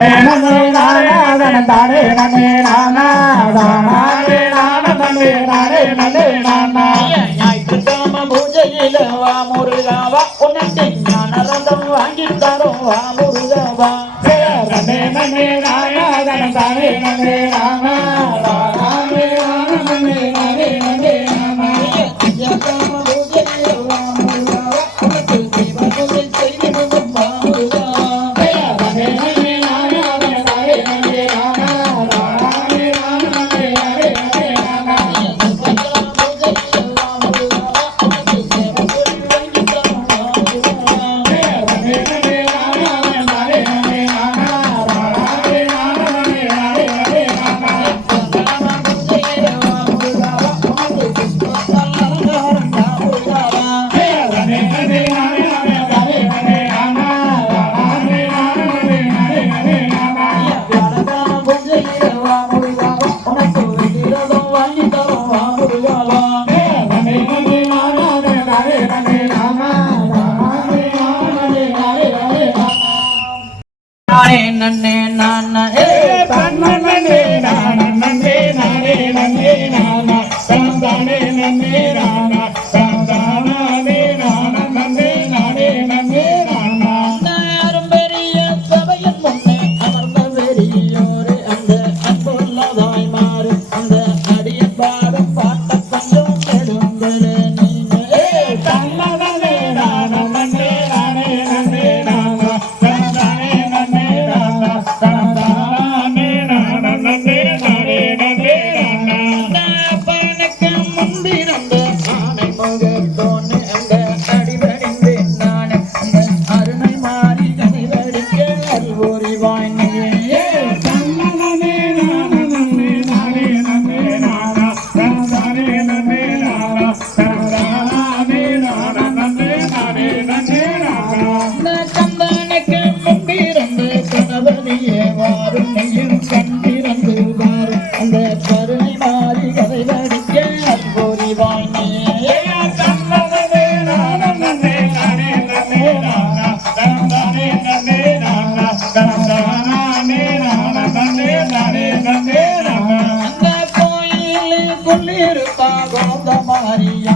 நன்னே நானா தானே நன்னே நானா தானே நானா நன்னே நானே நன்னே நானா ஞாயிற்றுக்கிழமை பூஜையில வா முருகாவா உனக்கு ஞான ரதம் வாங்கி தரும் வா முருகாவா நன்னே நன்னே நானா தானே நன்னே நானா தானே நானா நன்னே நானே நன்னே நானா ஞாயிற்றுக்கிழமை பூஜையில வா முருகாவா உனக்கு தீபத்தை செய்து வரும் வா முருகாவா நன்னே நன்னே நானா தானே நன்னே நானா தானே நானா நன்னே நானே நன்னே நானா ஞாயிற்றுக்கிழமை பூஜையில வா முருகாவா உனக்கு சேவகரை வாங்கி தரும் வா முருகாவா நன்னே நன்னே நானா தானே நன்னே நானா தானே நானா நன்னே நானே நன்னே நானா சொல்லியிருப்பா குழந்த மாரியா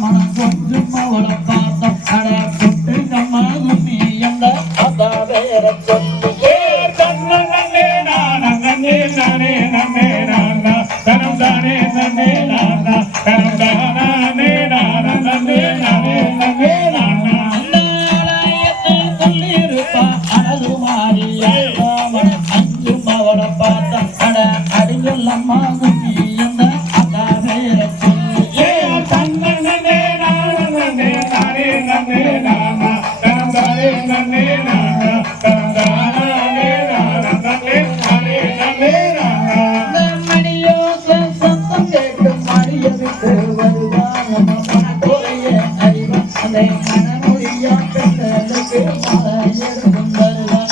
மனம் கொஞ்சம் அவளை பார்த்தோம் அட கொட்டு கம்மா கும்மி எந்த அதா வேற சொல்லு நன்னே நானே நானே நன்னே நானா தனம் தானே நன்னே நானா தனம் தானே நானா நன்னே நானே நன்னே நானா அந்த ஆலயத்தை சொல்லியிருப்பா அழகு மாரியா மனம் அஞ்சும் அவளை பார்த்தோம் அட அடிகள் அம்மா கும்மி எந்த அதா வேற சொல்லு நன்னே நானே நானே நன்னே நானா தனம் தானே நன்னே நானா தனம் தானே நானா நன்னே நானே நன்னே நானா மணியோசம் சத்தம் கேட்டு மடிய விட்டு வருவான் நம்ம மனக்குறைய அறிவான் அந்த மனமொழியா பெண்களுக்கு மழை எடுக்கும் வருவான்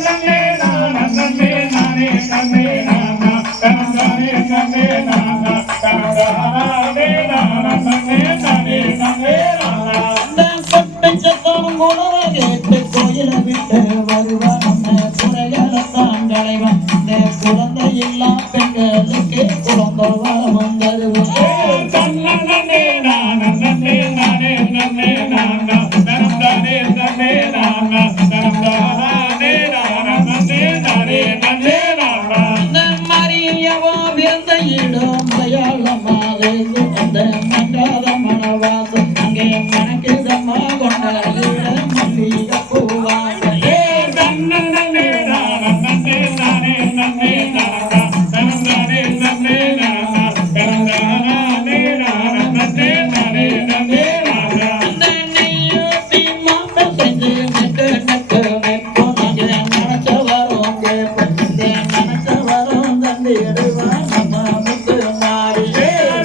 நன்னே நானா நன்னே நானே நன்னே நானா தனம் தானே நன்னே நானா தனம் தானே நானா நன்னே நானே நன்னே நானா அந்த கொட்டை சத்தம் உணவ கேட்டு கோயில விட்டு வருவான் நம்ம குறைகளை தான் களைவான் இந்த குழந்தை இல்லா பெண்களுக்கு குழந்தை வரவும் தருவான் நன்னே நானா நன்னே நானே நன்னே நானா தனம் தானே நன்னே நானா தனம் தானே நானா நன்னே நானே நன்னே நானா அந்த மரியவோ விருந்த இடம் தயாளமாக அந்த மங்காத மனவாசம் அங்கே மணக்குதம்மா கொண்ட இடம் மல்லிகை பூவாங்க நன்னே நானா நன்னே நானே நன்னே நானா தனம் தானே நன்னே நானா தனம் தானே நானா நன்னே நானே நன்னே நானா அந்த நெய்யூட்டி மாம்பை செஞ்சு நெட்டு நெட்டு வைப்போம் அங்கே நினைச்ச வரும் கேட்போம் இந்த நினைச்ச வரும் தந்து எடுவான் நம்ம முத்து மாறி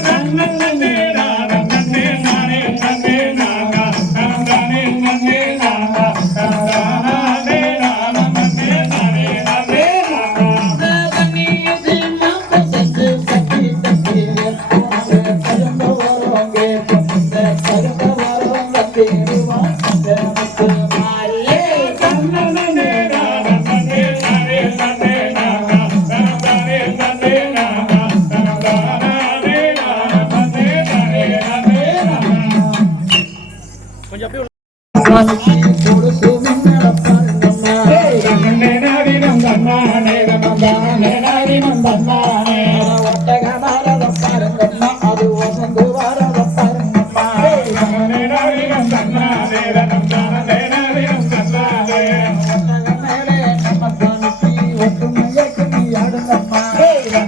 நன்னே நானா நன்னே நானே நன்னே நானா தனம் தானே நன்னே நானா தனம் தானே நானா நன்னே நானே நன்னே நானா கண்ணியத்தை மாம்பை செஞ்சு கட்டி தட்டி வைப்போம் அங்கே கருந்த வரும் கேட்போம் இந்த கருந்த வரும் தந்து எடுவான் நம்ம முத்து மாறி நன்னே நானா நன்னே நானே நன்னே நானா தனம் தானே நன்னே நானா தனம் தானே நானா நன்னே நானே நன்னே நானா கொடுத்து மின்னல பாருங்கம்மா நன்னே நாடினம் தன்னானே தனம் தானே நாடினம் தன்னானே ஒட்டக மரத பாருங்கம்மா அது வசந்து வரத பாருங்கம்மா நன்னே நாடினம் தன்னானே தனம் தானே நாடினம் தன்னானே ஒட்டக மேலே நம்ம சாமிக்கு ஒட்டுமையை கும்மி ஆடுங்கம்மா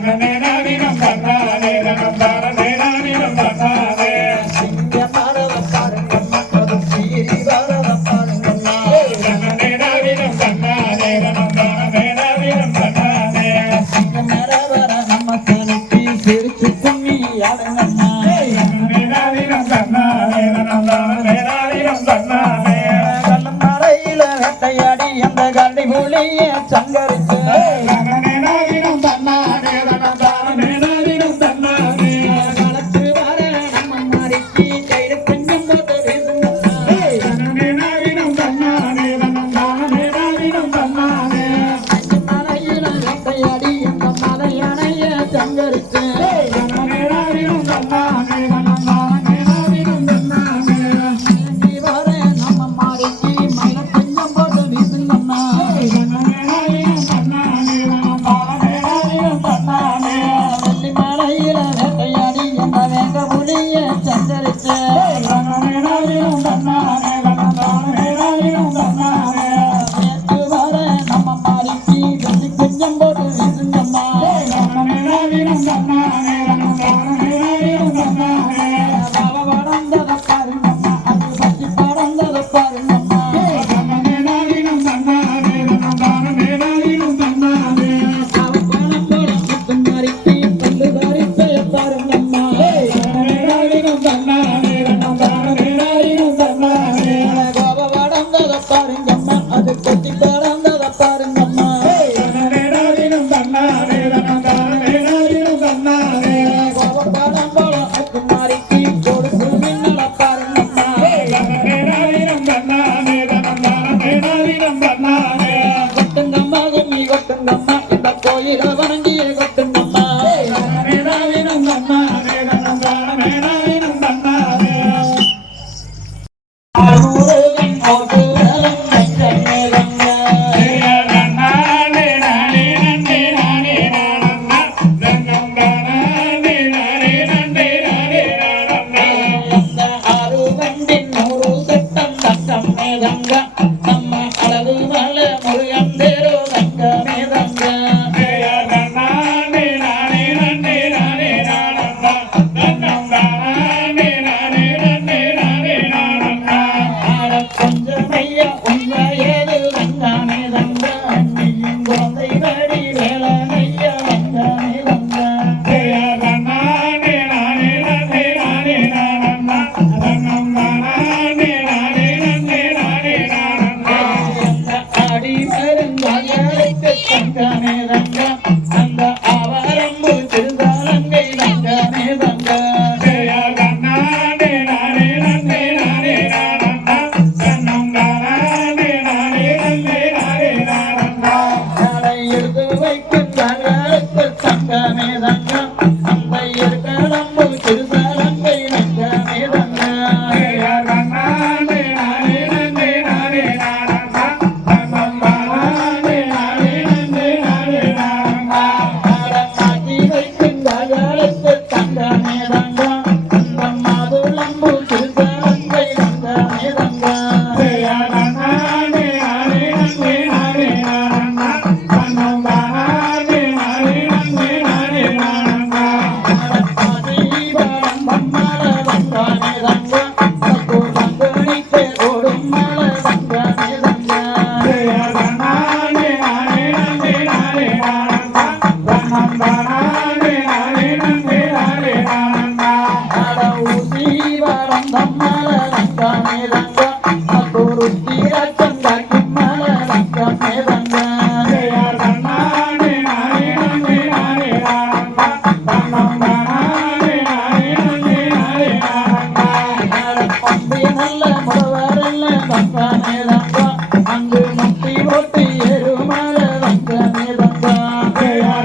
நன்னே நாடினம் தன்னானே தனம் தானே நாடினம் தன்னானே சிங்க மரத பாருங்கம்மா அது சீரி வரத பாருங்கம்மா நன்னே நாடினம் தன்னானே தனம் தானே நாடினம் தன்னானே சிங்க மரவர நம்ம சாமிக்கு சிரிச்சு கும்மி ஆடுங்கம்மா நன்னே நாடினம் தன்னானே தனம் தானே நாடினம் தன்னானே கல்லமலையில வேட்டையாடி அந்த கண்டி புலிய சங்கரிச்சு நன்னே நாடினம் தன்னானே தனம் தானே நாடினம் தன்னானே கலக்கு வர நம்ம மாறிக்கு கைடு கொஞ்சம் போட்டு வீசுங்கம்மா நன்னே நாடினம் தன்னானே தனம் தானே நாடினம் தன்னானே மலையில வேட்டையாடி அந்த மலையணைய சங்கரிச்சு நன்னே நாடினம் தன்னானே தனம் தானே நாடினம் தன்னானே வர நம்ம மாறிக்கு மயில கொஞ்சம் போட்டு வீசுங்கம்மா நன்னே நாடினம் தன்னானே தன்னானே தன்னம் தானே நானினம் தன்னானே முருகன் போட்டு வரும் நெஞ்சமே ரங்க தன்னானே நானே நன்னே நானே நானன்னா தன்னம் தானே நானே நன்னே நானே நானன்னா அந்த ஆறு வண்டின் 100 சட்டம் தங்கம் மேதங்க நம்ம அழகு மல முருகன் தேரு தங்கமே தங்க தன்னானே நானே நன்னே நானே நானன்னா தன்னம் தானே நானே நன்னே நானே நானன்னா ஆட கொஞ்சமையா உண்மையது தங்கமே தங்க அன்னியும் குழந்தை நடி வேளாண்மையா தங்கமே தங்க தன்னானே நானே நன்னே நானே நானன்னா தன்னம் தானே நானே நன்னே நானே நானன்னா ஆடி மருங்காயலுக்கு தங்கமே தங்க அந்த ஆவாரம்பு திருதாலங்கை தங்கமே தங்க தன்னானே நானே நன்னே நானே நானன்னா தன்னம் தானே நானே நன்னே நானே நானன்னா நாளை எடுத்து வைக்கும் தங்களுக்கு தங்கமே தங்க அந்த இருக்கடம்பு திருதாலங்கை தங்கமே தங்க தன்னானே நானே நன்னே நானே நானன்னா தன்னம் தானே நானே நன்னே நானே நானன்னா மாட்டி வைக்கும் தங்களுக்கு தங்கமே தங்க அந்த மாதுளம்பு திருதாலங்கை தங்கமே தங்க தன்னானே நானே நன்னே நானே நானன்னா தன்னம் தானே நானே நன்னே நானே நானன்னா தன்னானே நானே நன்னே நானே நானன்னா தன்னம் தானே நானே நன்னே நானே நானன்னா தன்னானே நானே நன்னே நானே நானன்னா தன்னம் தானே நானே நன்னே நானே நானன்னா அங்கு முட்டி ஓட்டி ஏறுமல தங்கமே தங்க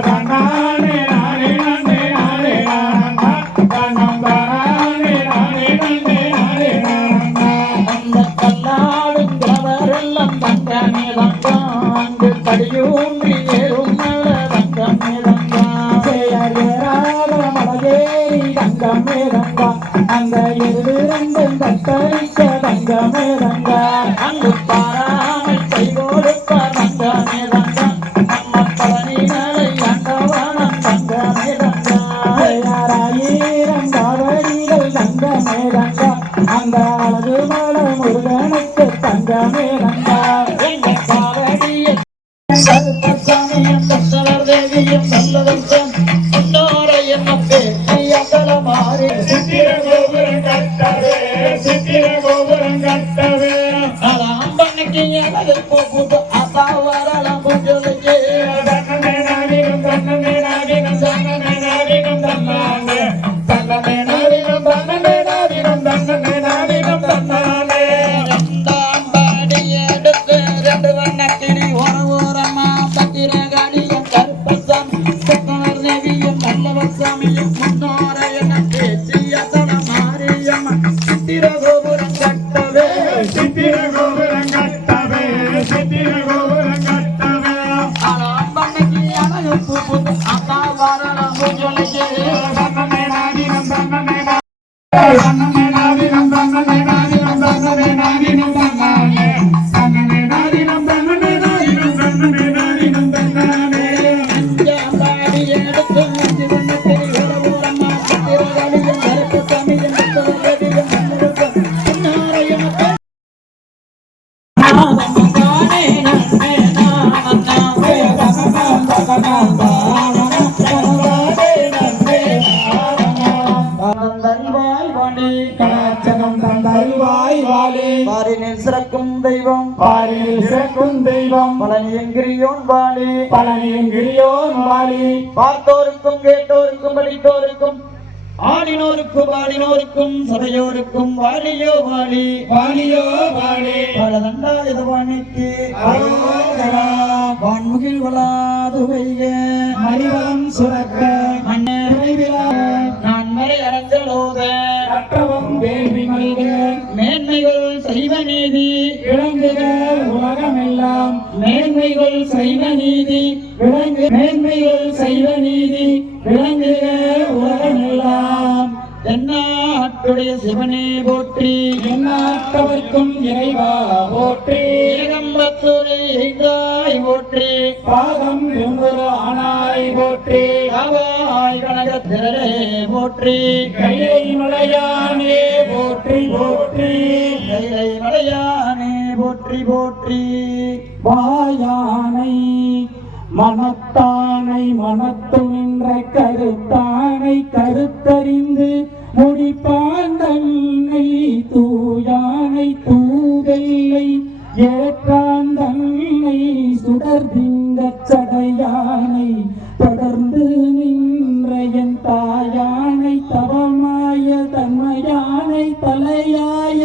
தன்னானே நானே நன்னே நானே நானன்னா தன்னம் தானே நானே நன்னே நானே நானன்னா அந்த கல்லாடும் கிழவரெல்லாம் தங்கமே தங்க அங்கு கடியூன்றி ஏறுமல தங்கமே தங்க தங்கமே ரங்கா அந்த எருது ரெண்டும் கத்தரிக்க தங்கமே ரங்கா அங்கு பாராமல் கை கொடுப்பார் தங்கமே தங்க நம்ம பழனிகளை ஆண்டவானம் தங்கமே தங்க ஆயிரம் காவடிகள் தங்கமே ரங்கா அந்த அழகு மல முருகனுக்கு தங்கமே ரங்கா எங்க காவடியை கருப்பசாமியும் தசவர் தேவியும் நல்லதம் முன்னோரை என்ன பேசி அகல மாறி சித்திர கோபுரம் கட்டவே சித்திர கோபுரம் கட்டவே அம்பன்னைக்கு அழகு போகுது அதா வரலாம் புஜலுக்கு தன்னமே நாடினும் தன்னமே நாடினும் தன்னமே நாடினும் தன்னானே தன்னமே நாடினும் தன்னமே நாடினும் தன்னமே நாடினும் தன்னானே ரெண்டாம் பாடி எடுத்து 2 வண்ணக்கிளி ஓரமா பத்திரகாளியும் கருப்பசாமி தசவர் தேவியும் நல்லவர் சாமியும் முன்னோரை என்ன பேசி அகல மாரியம்மா சித்திர கோபுரம் கட்டவே சித்திர கோபுரம் கட்டவே சித்திர கோபுரம் கட்டவே அம்பன்னைக்கு அழகு போகுது அதா வரலாம் புஜலுக்கு தன்னமே நாடினும் தன்னமே தன்னமே நாடினும் தன்னமே நாடினும் தன்னமே நாடினும் தன்னானே தன்னமே நாடினும் தன்னமே நாடினும் தன்னமே நாடினும் தன்னானே பாடி எடுத்து 5 வண்ணக்கிளி ஓரமா பத்திரகாளியும் கருப்பசாமியும் தசவர் தேவியும் நல்லவர் முன்னோரை என்ன பேசி கலாச்சகம் தந்தருவாய் வாழே பாரினில் சிறக்கும் தெய்வம் பாரில் சிறக்கும் தெய்வம் பழனியங்கிரியோன் வாழி பழனியும் கிரியோன் வாழி பார்த்தோருக்கும் கேட்டோருக்கும் படித்தோருக்கும் ஆடினோருக்கும் பாடினோருக்கும் சபையோருக்கும் வாழியோ வாழி வாலியோ வாலி பலதண்டாயுத வாணிக்கு அரோகரா வான்முகில் வளாது வைக மணிவளம் சுரக்க மன்னே அறிவிலா நான் மறை அரசலோத கற்றவம் வேள்வி மல்க மேன்மைகள் செய்வ நீதி விளங்குக உலகமெல்லாம் மேன்மைகள் செய்வ நீதி மேன்மைகள் செய்வ நீதி விளங்குக உலகமெல்லாம் தென்னாட்டுடைய சிவனே போற்றி எந்நாட்டவர்க்கும் இறைவா போற்றி ஏகம்பத்தூரை எய்தாய் போற்றி பாகம் எம்புரு ஆனாய் போற்றி காவாய் கனகத்திரளே போற்றி கைலை மலையானே போற்றி போற்றி கைலை மலையானே போற்றி போற்றி வாயானை மனத்தானை மனத்து நின்ற கருத்தானை கருத்தறிந்து முடிப்பான் தன்னை தூயானை தூவெல்லை ஏற்றான் தன்னை சுடர்திங்கச் சடையானை தொடர்ந்து நின்ற என் தாயானை தவமாய தன்மையானை தலையாய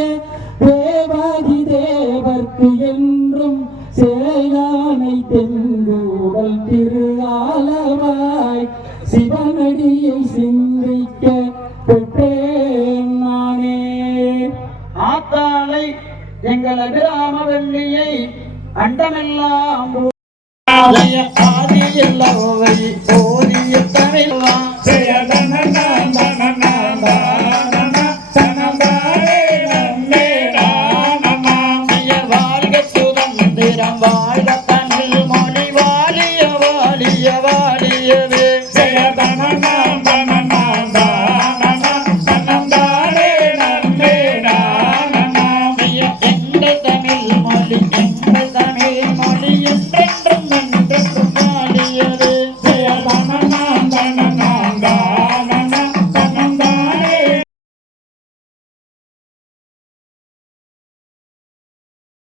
தேவாதி தேவர்க்கு என்றும் சேயானை தெங்கூடல் திரு ஆலவாய் சிவனடியை சிந்திக்க பெற்றேன் நானே. ஆத்தாளை எங்கள் அபிராம வெள்ளியை அண்டமெல்லாம்